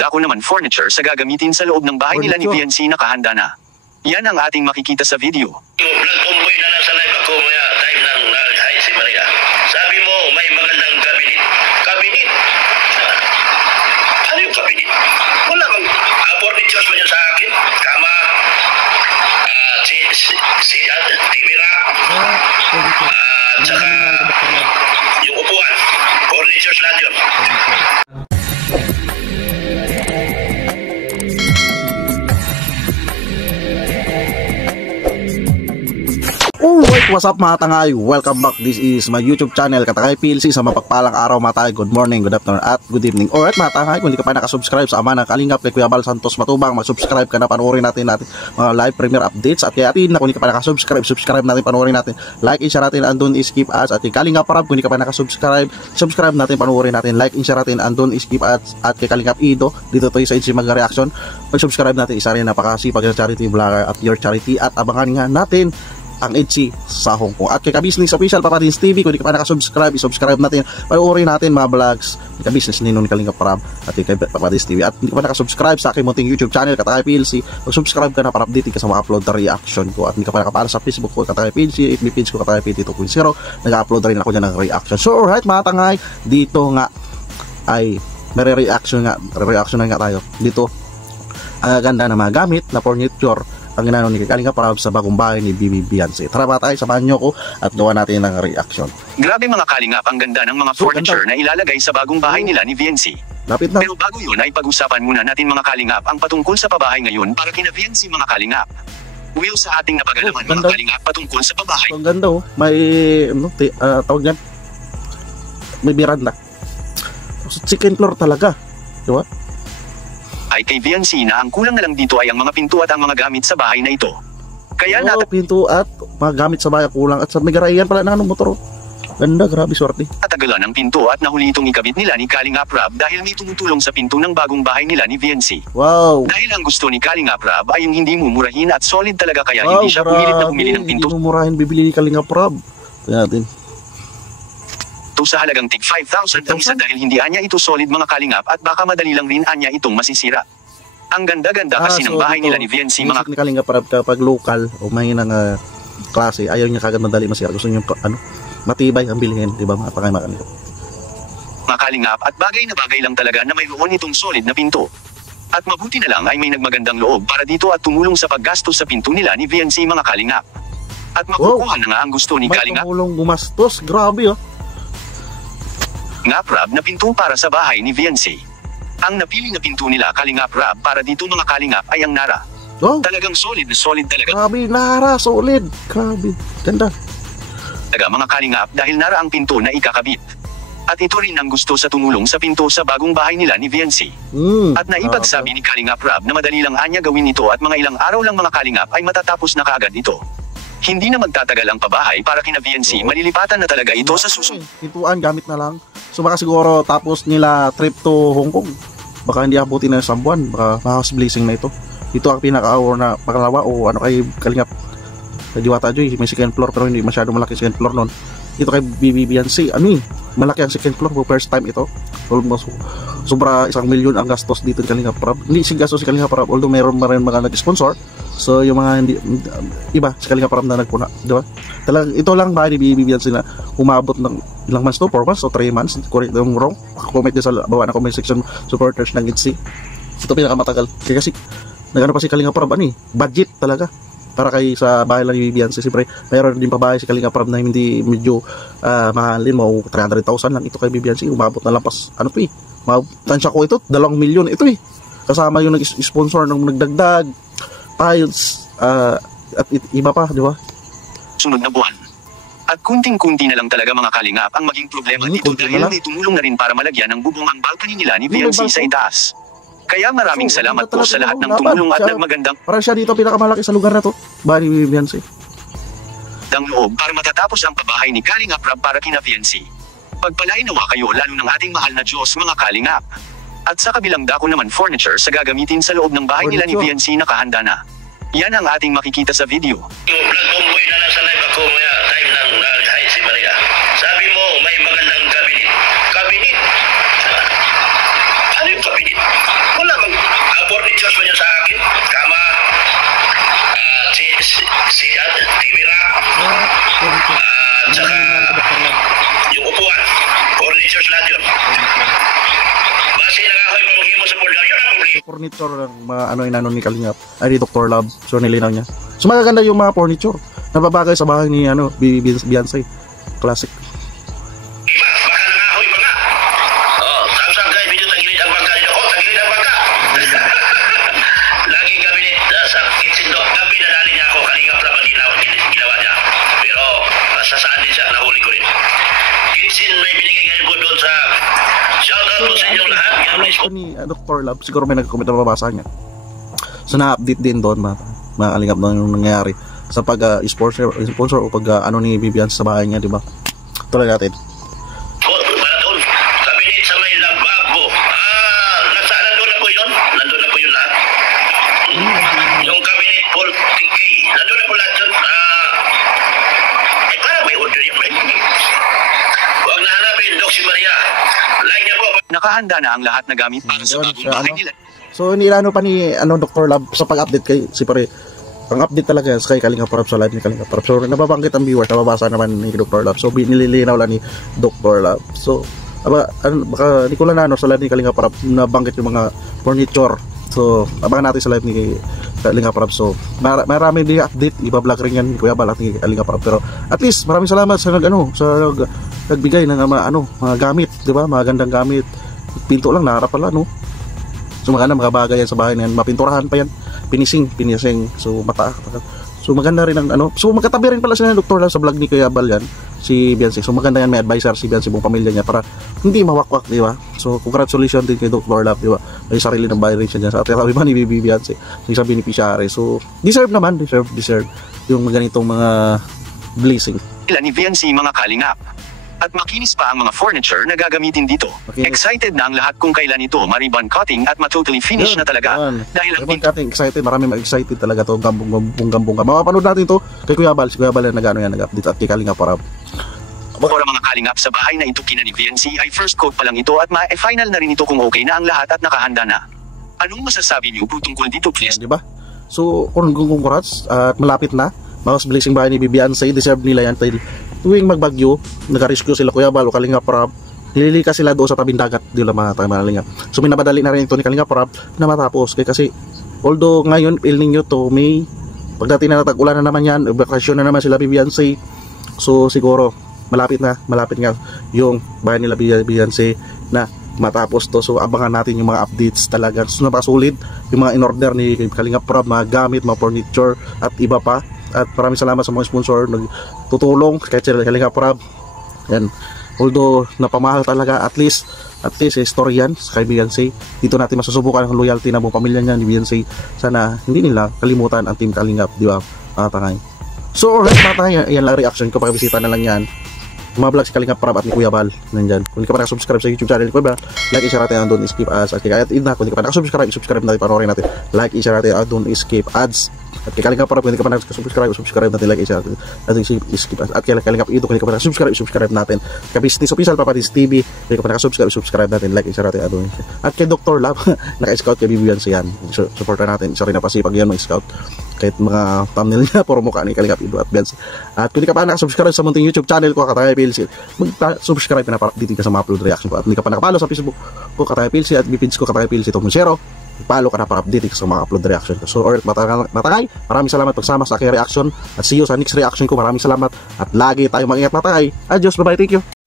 dako naman furniture sa gagamitin sa loob ng bahay nila ni VNC nakahanda na. Yan ang ating makikita sa video. Nag-umboy na lang sa live ako maya time ng hi si Maria. Sabi mo may magandang cabinet. Cabinet? Ano yung cabinet? Wala bang furnitures mo dyan sa akin? Kama, TV rack, saka yung upuan. Furnitures lahat yun. What's up mga tangay? Welcome back. This is my YouTube channel, Katangay PLC. Sa mapagpalang araw mga tangay, good morning, good afternoon at good evening. Alright mga tangay, kung hindi ka pa nakasubscribe sa ama ng Kalingap kay Kuya Bal Santos Matubang, mag-subscribe ka na, panoorin natin mga live premiere updates. At kaya atin na kung hindi ka pa nakasubscribe, subscribe natin, panoorin natin, like and share natin, andun skip ads. At kay Kalingap Parab, kung hindi ka pa nakasubscribe, subscribe natin, panoorin natin, like and share natin, andun skip ads. At kay Kalingap Ido, dito tayo sa Itzy Mag-Reaction, mag-subscribe natin, isa rin napakasipag na charity vlogger at your charity. At abangan nga natin ang Itzy sa Hong Kong. At kay Ka-Business Official Papadins TV, kung di ka pa nakasubscribe, isubscribe natin, panoorin natin mga vlogs ni Ka-Business Ninong ni Kalingap Parab at kay Papadins TV. At hindi ka pa nakasubscribe sa aking munting YouTube channel, Katangay PLC, mag-subscribe ka na para updating ka sa mga upload na reaction ko. At hindi ka pa nakapala sa Facebook ko, Katangay PLC, FB page ko, Katangay PLC 2.0, nag-upload rin ako dyan ng reaction. So alright mga tangay, dito nga ay may reaction na nga tayo. Dito ang ganda na mga gamit na furniture ang ginano ni Kalingap Parab sa bagong bahay ni Bibi Beyonce. Tara ba tayo, samahan nyo ko at gawa natin ng reaction. Grabe mga Kalingap, ang ganda ng mga furniture na ilalagay sa bagong bahay nila ni VNC. Lapit na. Pero bago yun ay pag-usapan muna natin mga Kalingap ang patungkol sa pabahay ngayon para kina VNC mga Kalingap. Will sa ating napagalaman mga Kalingap patungkol sa pabahay. Ang ganda oh. May tawag dyan, may miranda. Second floor talaga, diba? Ay kay VNC na ang kulang na lang dito ay ang mga pinto at ang mga gamit sa bahay na ito. Kaya pinto at mga gamit sa bahay kulang at sa may garayan pala ng motor. Ganda, grabe swerte. Natagalan ang pinto at nahuli itong ikabit nila ni Kalingap Rab dahil may tumutulong sa pinto ng bagong bahay nila ni VNC. Wow. Dahil ang gusto ni Kalingap Rab ay yung hindi mumurahin at solid talaga kaya hindi siya pumilit na bumili ng pinto. Hindi mumurahin bibili ni Kalingap Rab. Kaya natin. Sa halagang tig 5,000 ang isa dahil hindi anya ito solid mga Kalingap at baka madali lang rin anya itong masisira. Ang ganda-ganda kasi ng bahay nila ni VNC mga ni Kalingap Parab kapag local o may nang klase, ayaw niya kagad madali masira. Gusto niyo matibay ang bilhin, di ba mga Kalingap? Mga Kalingap at bagay na bagay lang talaga na mayroon itong solid na pinto. At mabuti na lang ay may nagmagandang loob para dito at tumulong sa paggastos sa pinto nila ni VNC mga Kalingap. At makukuha na nga ang gusto ni Kalingap. May tumulong gumastos, grabe Ngap Rab na pinto para sa bahay ni VNC. Ang napili na pinto nila Kalingap Rab para dito mga Kalingap ay ang Nara. Talagang solid na solid talaga. Grabe, Nara, solid. Grabe, ganda. Talaga mga Kalingap dahil Nara ang pinto na ikakabit. At ito rin ang gusto sa tumulong sa pinto sa bagong bahay nila ni VNC. At naipagsabi ni Kalingap Rab na madali lang anya gawin ito at mga ilang araw lang mga Kalingap ay matatapos na kaagad ito. Hindi na magtatagal ang pabahay para kina VNC, malilipatan na talaga ito sa susunod. Pintuan, gamit na lang. So baka siguro tapos nila trip to Hong Kong. Baka hindi abutin na isang buwan. Baka house blessing na ito. Ito ang pinaka-hour na pangalawa o ano kay Kalingap. Kay Diwata Joy, may second floor pero hindi masyado malaki second floor nun. Ito kay Bibi Beyonce, malaki ang second floor for first time ito. Almost sobra 1 milyon ang gastos dito ng Kalingap Parab. Hindi si gastos si Kalingap Parab, although mayroon mga nag-sponsor. So yung mga hindi iba si Kalingap Parab na nagpuna, di ba? Talagang ito lang ba ni Bibi Beyonce na umabot ng ilang months to, 4 months o 3 months, correct yung wrong. Comment din sa baba na comment section supporters ng Itzy. Ito pinakamatagal. Kasi nagano pa si Kalingap Parab budget talaga. Para kay sa bahay lang ni Beyonce, siyempre mayroon din pa bahay si Kalingap Parab na hindi medyo mahalin mo, 300,000 lang. Ito kay Beyonce umabot na lampas tansya ko ito 2 milyon ito kasama yung nag-sponsor ng nagdagdag tiles at iba pa, di ba? Sunod na buwan. At kunting-kunti na lang talaga mga Kalingap ang maging problema dito dahil may tumulong na rin para malagyan ng bubong ang balcony nila ni VNC sa itaas. Kaya maraming salamat po sa lahat ng tumulong at nagmagandang para siya dito pinakamalaki sa lugar na to, bahay ni VNC. Dang loob para matatapos ang pabahay ni Kalingap Rab para kina VNC. Pagpalain nawa kayo lalo ng ating mahal na Diyos mga Kalingap. At sa kabilang dako naman furniture sa gagamitin sa loob ng bahay nila ni VNC nakahanda na. Yan ang ating makikita sa video. Nag-umboy na lang sa live ako maya time ng hi si Maria. Sabi mo may magandang cabinet. Cabinet? Ano yung cabinet? Wala TV rack, at saka yung upuan, furnitures lahat yun. Base na kahoy pamuhin mo sa border, yun ang problema. Furniture ng mga ano ni Kalingap ay ni Dr. Lab, so nilinaw niya. So magaganda yung mga furniture na babagay sa bahay ni Beyonce. Classic. Baka nangahoy pa nga. Tapos ang guys, medyo tagilid ang bangka nito. Tagilid ang bangka. Laging kabinet sa kitchen dock. Gabi nadali niya ako. Kalinga pra ba ginawa niya. Pero sa saan din siya, nahuli ko rin. Kitchen, may binigay ganyan po doon sa shoutout po sa inyong lahat. Yan mismo. Ni Dr. Lab, siguro may nag-comment na mababasa niya. So na-update din doon mga Kalingap doon yung nangyayari sa pag-sponsor o pag ano ni Beyonce sa bahay niya, di ba? Tuloy natin. Para doon. Kabinet sa may lababo. Nandun na po yun? Nandun na po yun lahat. Yung cabinet full TK. Nandun na po lahat yun. Parang may order yun. Huwag na hanapin, Doc si Maria. Like niya po. Nakahanda na ang lahat na gamit para sa bagong bahay nila. So nilano pa ni Dr. Lab sa pag-update kay si pare. Ang update talaga kay Kalinga Prab sa live ni Kalinga Prab. So nababanggit ang viewers, nababasa naman ni Dr. Lab. So binililinaw lang ni Dr. Lab. So baka di ko lang sa live ni Kalinga Prab nabanggit yung mga furniture. So abangan natin sa live ni Kalinga Prab. So marami din update, iba-vlog rin yan ni Kuya Bal at ni Kalinga Prab. Pero at least maraming salamat sa nagbigay ng mga gamit, di ba? Mga gandang gamit. Pinto lang naharap pala, no? So maganda mga bagay yan sa bahay na yan, mapinturahan pa yan, finishing. So so maganda rin ang so magkatabi rin pala sila ng Dr. Lab sa vlog ni Kuya Bal yan, si Beyonce. So maganda yan, may advisor si Beyonce, buong pamilya niya para hindi mawakwak, di ba? So congratulations din kay Dr. Lab, di ba? May sarili ng bahay rin siya dyan sa sabi ba ni Beyonce, sa beneficiary. So deserve yung ganitong mga blessing Nila ni Beyonce mga Kalingap. At makinis pa ang mga furniture na gagamitin dito. Excited na ang lahat kung kailan ito ma-ribbon cutting at ma-totally finish na talaga. Dahil ang ribbon cutting, excited, marami excited talaga to, gambong. Mapapanood natin to kay Kuya Bal. Si Kuya Bal na nag-update at kay Kalinga Prab. Para mga Kalingap sa bahay na ito kina ni Beyonce ay first coat pa lang ito at final na rin ito kung okay na ang lahat at nakahanda na. Anong masasabi niyo po tungkol dito, please? Di ba? So, congrats at malapit na. Mas blessing bahay ni Beyonce, deserve nila yan. Tuwing magbagyo, nag-rescue sila Kuya Bal o Kalinga Prab, nililika sila doon sa tabing dagat, di lang mga Kalinga. So minabadali na rin ito ni Kalinga Prab na matapos kasi although ngayon El Nino to May, pagdating na tag-ulan na naman yan, bakasyon na naman sila Beyonce. So siguro malapit nga yung bahay nila Beyonce na matapos to. So abangan natin yung mga updates talaga. So napasulit yung mga in-order ni Kalinga Prab, mga gamit, mga furniture at iba pa. At maraming salamat sa mga sponsor nagtutulong kay Kalinga Prab. Yan. Although napamahal talaga, at least story yan kay Beyonce. Dito natin masusubukan ang loyalty ng buong pamilya niya ni Beyonce. Sana hindi nila kalimutan ang Team Kalingap, di ba? Tangay. So alright mga tangay, yan lang reaction ko, pakibisita na lang yan. Mga vlog si Kalinga Prab at ni Kuya Bal nandyan. Kung hindi ka pa nakasubscribe sa YouTube channel ni Kuya Bal, like, i-share natin, don't skip ads. At kung hindi ka pa nakasubscribe, subscribe natin, panoorin natin, like, i-share natin, don't skip ads. At kay Kalinga Prab, kung hindi ka pa nakasubscribe, subscribe natin, like, i-share natin, skip ads. At kay Kalinga Prab, kung hindi ka pa nakasubscribe, subscribe natin. Kay Business Official Papadis TV, kung hindi ka pa nakasubscribe, subscribe natin, like, i-share natin, don't. At kay Dr. Lab, naka-scout kay Beyonce yan, supportan natin, isa rin na pasipag yan mag-scout. Kahit mga thumbnail niya, puro mukha ni Kalinga Prab at Beyonce. At kung hindi ka pa nakasubscribe sa munting YouTube channel ko, Kataya PLC, subscribe na para dito ka sa mga upload reaction ko. At hindi ka pa nakapalo sa Facebook ko, Kataya PLC, at bipids ko, Kataya PLC 2.0, follow ka na para update ka sa mga upload reaction ko. So alright, matangay, maraming salamat pagsama sa aking reaction at see you sa next reaction ko. Maraming salamat at lagi tayo mag-ingat, matangay. Adios, bye bye, thank you.